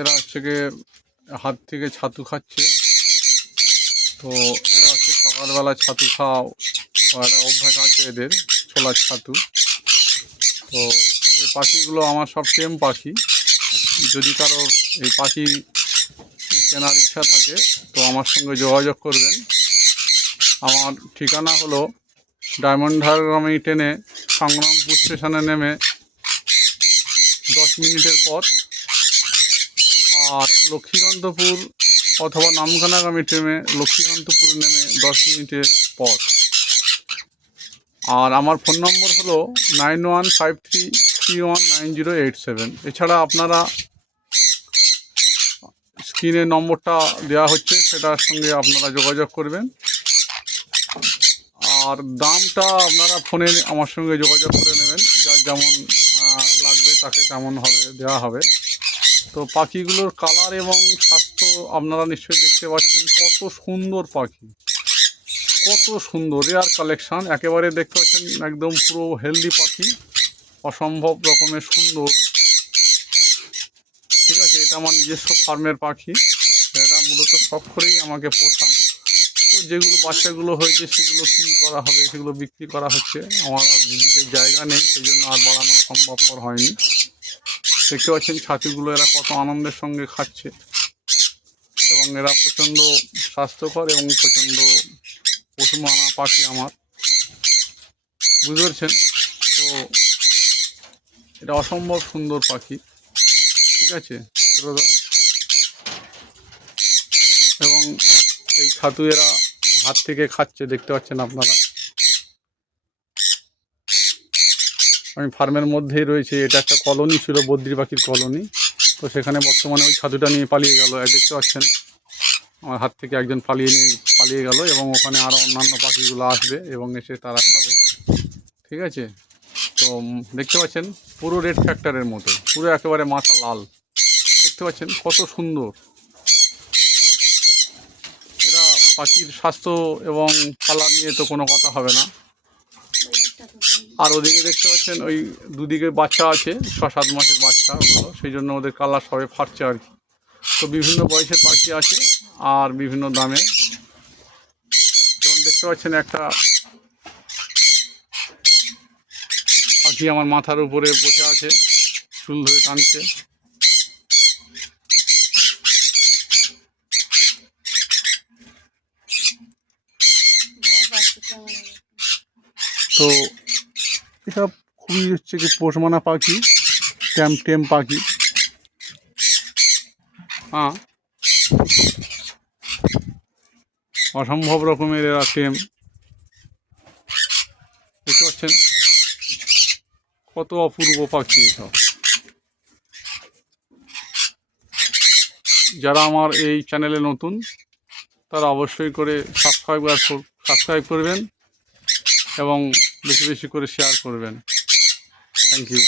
এরা হচ্ছে গিয়ে হাত থেকে ছাতু খাচ্ছে। তো এরা হচ্ছে সকালবেলা ছাতু খাওয়া একটা অভ্যাস আছে এদের, ছোলার ছাতু। তো এই পাখিগুলো আমার সব টেম পাখি। যদি কারোর এই পাখি কেনার ইচ্ছা থাকে তো আমার সঙ্গে যোগাযোগ করবেন। আমার ঠিকানা হলো ডায়মন্ডহারগামী ট্রেনে সংগ্রামপুর স্টেশনে নেমে 10 মিনিটের পথ, আর লক্ষ্মীকান্তপুর অথবা নামখানাগামী ট্রেনে লক্ষ্মীকান্তপুর নেমে 10 মিনিটের পথ। আর আমার ফোন নম্বর হলো 9153319087। এছাড়া আপনারা স্ক্রিনে নম্বরটা দেওয়া হচ্ছে, সেটার সঙ্গে আপনারা যোগাযোগ করবেন। আর দামটা আপনারা ফোনে আমার সঙ্গে যোগাযোগ করে নেবেন, যার যেমন লাগবে তাকে তেমন দেওয়া হবে। তো পাখিগুলোর কালার এবং স্বাস্থ্য আপনারা নিশ্চয়ই দেখতে পাচ্ছেন, কত সুন্দর পাখি, কত সুন্দর রেয়ার কালেকশান। একেবারে দেখতে পাচ্ছেন একদম পুরো হেলদি পাখি, অসম্ভব রকমের সুন্দর। ঠিক আছে, এটা আমার নিজস্ব ফার্মের পাখি। এটা মূলত শখ করেই আমাকে পোষা। তো যেগুলো বাচ্চাগুলো হয়েছে সেগুলো কী করা হবে, সেগুলো বিক্রি করা হচ্ছে। আমার আর বিদেশের জায়গা নেই, সেই জন্য আর বাড়ানো সম্ভবপর হয়নি। দেখতে পাচ্ছেন ছাতুগুলো এরা কত আনন্দের সঙ্গে খাচ্ছে, এবং এরা প্রচণ্ড স্বাস্থ্যকর এবং প্রচণ্ড পশুমানা পাখি আমার, বুঝতে পারছেন তো। এটা অসম্ভব সুন্দর পাখি, ঠিক আছে দাদা। এবং এই ছাতু এরা হাত থেকে খাচ্ছে, দেখতে পাচ্ছেন আপনারা। আমি ফার্মের মধ্যেই রয়েছে, এটা একটা কলোনি ছিল, বদ্রি পাখির কলোনি। তো সেখানে বর্তমানে ওই ছাতুটা নিয়ে পালিয়ে গেল, দেখতে পাচ্ছেন আমার হাত থেকে একজন পালিয়ে গেল, এবং ওখানে আরও অন্যান্য পাখিগুলো আসবে এবং এসে তারা খাবে, ঠিক আছে। তো দেখতে পাচ্ছেন পুরো রেড ফ্যাক্টরের মতো, পুরো একেবারে মাথা লাল, দেখতে পাচ্ছেন কত সুন্দর। এটা পাখির স্বাস্থ্য এবং কালার নিয়ে তো কোনো কথা হবে না। আর ওদিকে দেখতে পাচ্ছেন ওই দুদিকে বাচ্চা আছে, 6-7 মাসের বাচ্চা ওগুলো, সেই জন্য ওদের কালার সবে ফাটছে আর কি। তো বিভিন্ন বয়সের পাখি আছে আর বিভিন্ন দামে। যেমন দেখতে পাচ্ছেন একটা পাখি আমার মাথার উপরে বসে আছে, চুল ধরে টানছে। তো এটা খুবই হচ্ছে কি পোষমানা পাখি, টেম পাখি। হ্যাঁ, অসম্ভব রকমের এরা টেম, দেখতে পাচ্ছেন কত অপূর্ব পাখি এসব। যারা আমার এই চ্যানেলে নতুন তারা অবশ্যই করে সাবস্ক্রাইব করবেন এবং বেশি বেশি করে শেয়ার করবেন। Thank you.